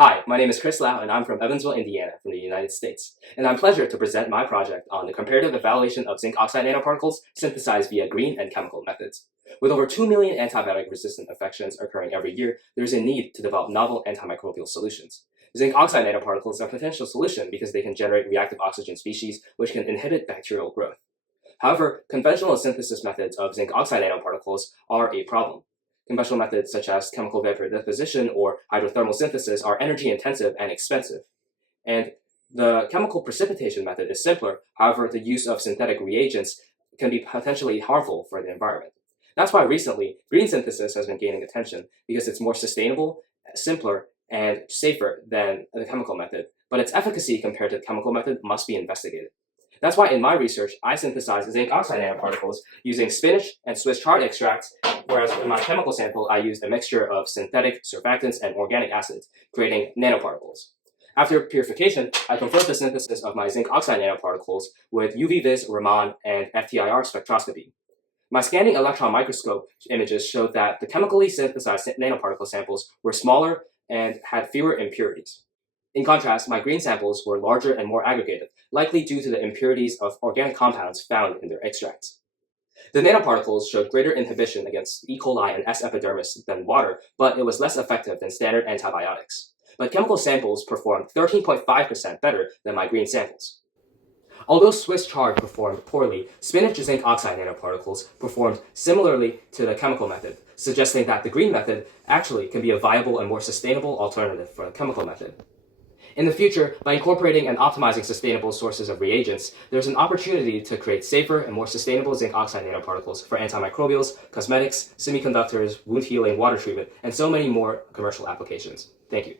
Hi, my name is Kris Lau, and I'm from Evansville, Indiana, from the United States. And I'm pleased to present my project on the comparative evaluation of zinc oxide nanoparticles synthesized via green and chemical methods. With over 2 million antibiotic-resistant infections occurring every year, there is a need to develop novel antimicrobial solutions. Zinc oxide nanoparticles are a potential solution because they can generate reactive oxygen species, which can inhibit bacterial growth. However, conventional synthesis methods of zinc oxide nanoparticles are a problem. Conventional methods such as chemical vapor deposition or hydrothermal synthesis are energy intensive and expensive. And the chemical precipitation method is simpler, however, the use of synthetic reagents can be potentially harmful for the environment. That's why recently, green synthesis has been gaining attention because it's more sustainable, simpler, and safer than the chemical method, but its efficacy compared to the chemical method must be investigated. That's why in my research, I synthesized zinc oxide nanoparticles using spinach and Swiss chard extracts, whereas in my chemical sample, I used a mixture of synthetic surfactants and organic acids, creating nanoparticles. After purification, I confirmed the synthesis of my zinc oxide nanoparticles with UV-Vis, Raman, and FTIR spectroscopy. My scanning electron microscope images showed that the chemically synthesized nanoparticle samples were smaller and had fewer impurities. In contrast, my green samples were larger and more aggregated, likely due to the impurities of organic compounds found in their extracts. The nanoparticles showed greater inhibition against E. coli and S. epidermis than water, but it was less effective than standard antibiotics. But chemical samples performed 13.5% better than my green samples. Although Swiss chard performed poorly, spinach zinc oxide nanoparticles performed similarly to the chemical method, suggesting that the green method actually can be a viable and more sustainable alternative for the chemical method. In the future, by incorporating and optimizing sustainable sources of reagents, there's an opportunity to create safer and more sustainable zinc oxide nanoparticles for antimicrobials, cosmetics, semiconductors, wound healing, water treatment, and so many more commercial applications. Thank you.